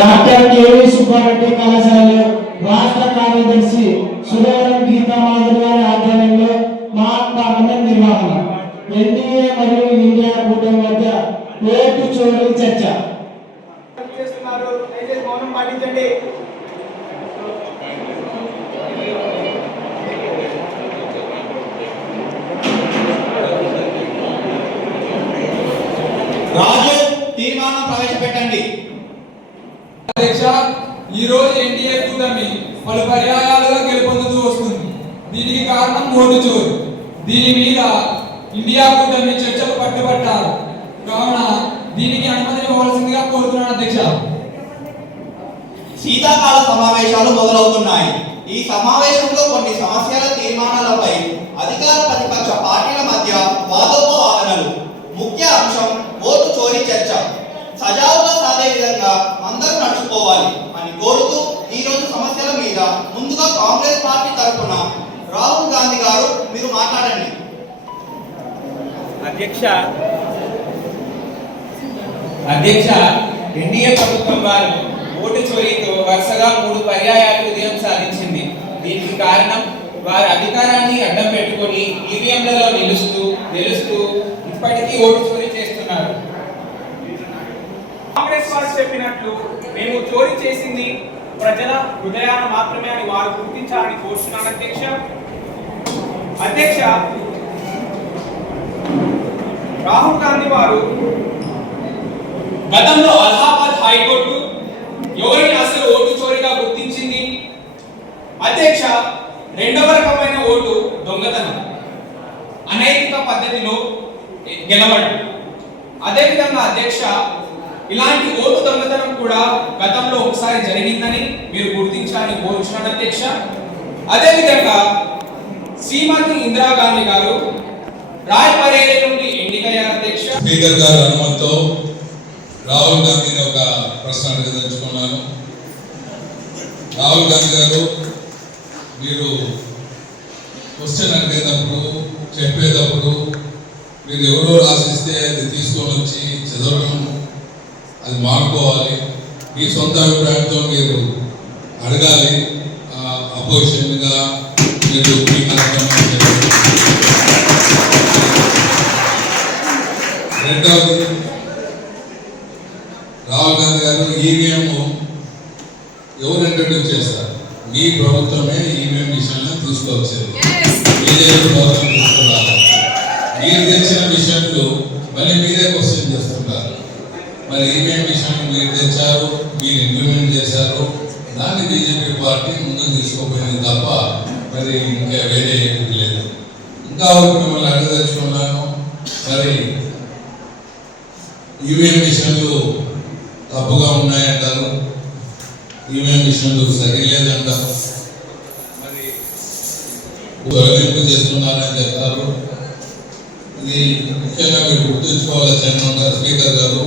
Doctor KV Subbareddy కళాశాల రాష్ట్ర కార్యదర్శి సురేంద్ర గీతా మాధురి గారి ఆధ్వర్యంలో మహాత్మా మండలి నిర్వహణ ఎన్డీఏ మరియు ఇండియా కూటమి మధ్య ఓటు చోరీ చర్చ చేస్తున్నారు. అయితే మౌనం పాటించండి. రాజు తీర్మానం ప్రవేశపెట్టండి. అధ్యక్ష, ఈ రోజు ఎన్డీఏ కూటమి పలు పర్యాయాలుగా గెలుపొందుతూ వస్తుంది. దీనికి కారణం ఓటు చోరు. దీని మీద ఇండియా కూటమి చర్చలు పట్టుబట్టారు. కావున దీనికి అనుమతి ఇవ్వవలసిందిగా కోరుతున్నాను అధ్యక్ష. శీతాకాల సమావేశాలు మొదలవుతున్నాయి. ఈ సమావేశంలో కొన్ని సమస్యల తీర్మానాలపై అధికార ప్రతిపక్ష పార్టీల మధ్య వాదోపవాదనలు. ముఖ్య అంశం ఓటు చోరీ చర్చ. సజావుగా సాగే విధంగా అందరూ నడుచుకోవాలి అని కోరుతూ ఈ రోజు సమస్యల మీద ముందుగా కాంగ్రెస్ పార్టీ తరఫున రాహుల్ గాంధీ గారు మీరు మాట్లాడండి. అధ్యక్ష, ఎన్డీఏ ప్రభుత్వం వారు ఓటు చోరీతో వరుసగా 3 పర్యాయాలు విజయం సాధించింది. దీనికి కారణం వారి అధికారాన్ని అడ్డం పెట్టుకొని ఈవీఎంలలో గెలుస్తూ ఇప్పటికీ ఓటు చోరీ చేస్తున్నారు. కాంగ్రెస్ వారు చెప్పినట్లు మేము చోరీ చేసింది ప్రజల హృదయాలను మాత్రమే అని వారు గుర్తించాలని కోరుతున్నాను అధ్యక్ష. రాహుల్ గాంధీ వారు గతంలో అలహాబాద్ హైకోర్టు ఎవరిని అసలు ఓటు చోరీగా గుర్తించింది? అధ్యక్ష, రెండవ రకమైన ఓటు దొంగతనం, అనైతిక పద్ధతిలో గెలవడం. అదేవిధంగా అధ్యక్ష, ఇలాంటి ఓటు దొంగతనం కూడా గతంలో ఒకసారి జరిగిందని మీరు గుర్తించాలని కోరుచున్నాను అధ్యక్ష. అదేవిధంగా శ్రీమతి ఇందిరాగాంధీ గారు రాయ్బరేలీ నుండి ఎన్నికయ్యారు అధ్యక్ష. స్పీకర్ గారి అనుమతితో రాహుల్ గాంధీని ఒక ప్రశ్న అడగదలుచుకున్నాను. రాహుల్ గాంధీ గారు, మీరు క్వశ్చన్ అడిగేటప్పుడు చెప్పేటప్పుడు మీరు ఎవరో రాసిస్తే అది తీసుకొని వచ్చి చదవడం అది మానుకోవాలి. మీ సొంత అభిప్రాయంతో మీరు అడగాలి. అపోజిషన్గా మీరు మీ కార్యక్రమం. రెండవది, రాహుల్ గాంధీ గారు ఈవీఎం ఎవరు ఇంట్రడ్యూస్ చేస్తారు? మీ ప్రభుత్వమే ఈవీఎం విషయంలో తీసుకొచ్చేది. బీజేపీ ప్రభుత్వం తీసుకురాలి. మీరు తెచ్చిన విషయంలో మళ్ళీ మీరే క్వశ్చన్ చేస్తుంటారు. మరి ఈవీఎం విషయంలో మీరు తెచ్చారు, మీరు ఇంప్లిమెంట్ చేశారు, దాన్ని బీజేపీ పార్టీ ముందుకు తీసుకోపోయింది తప్ప మరి ఇంకా వేరే ఏమీ లేదు. ఇంకా మిమ్మల్ని అడగదలుచుకున్నాను. మరి ఈవీఎం విషయంలో తప్పుగా ఉన్నాయంటారు, ఈవీఎం విషయంలో సరిలేదంటారు, మరి తొలగింపు చేస్తున్నారని చెప్తారు. ఇది ముఖ్యంగా మీరు గుర్తుంచుకోవాలి చంద్రబాబు గారు, స్పీకర్ గారు.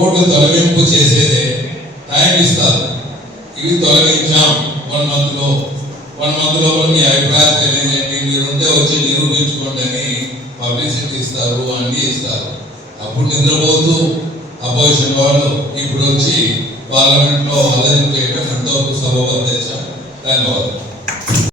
ఓటు తొలగింపు చేసేదే టైం ఇస్తారు. ఇవి తొలగించాం 1 month లోపల మీ అభిప్రాయం తెలియజేయండి, మీరుంటే వచ్చి నిరూపించుకోండి అని పబ్లిసిటీ ఇస్తారు, అన్నీ ఇస్తారు. అప్పుడు నిద్రపోతూ అపోజిషన్ వాళ్ళు ఇప్పుడు వచ్చి పార్లమెంట్లో ఆలోచన చేయడం ఎంతో సభకు తెచ్చాం. ధన్యవాదాలు.